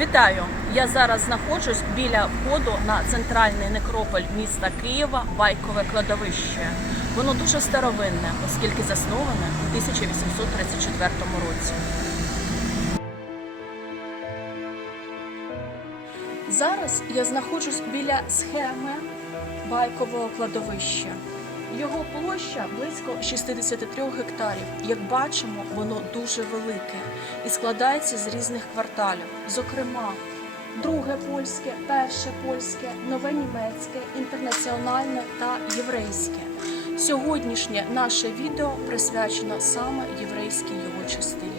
Вітаю! Я зараз знаходжусь біля входу на центральний некрополь міста Києва Байкове кладовище. Воно дуже старовинне, оскільки засноване у 1834 році. Зараз я знаходжусь біля схеми байкового кладовища. Його площа близько 63 гектарів. Як бачимо, воно дуже велике і складається з різних кварталів. Зокрема, друге польське, перше польське, нове німецьке, інтернаціональне та єврейське. Сьогоднішнє наше відео присвячено саме єврейській його частині.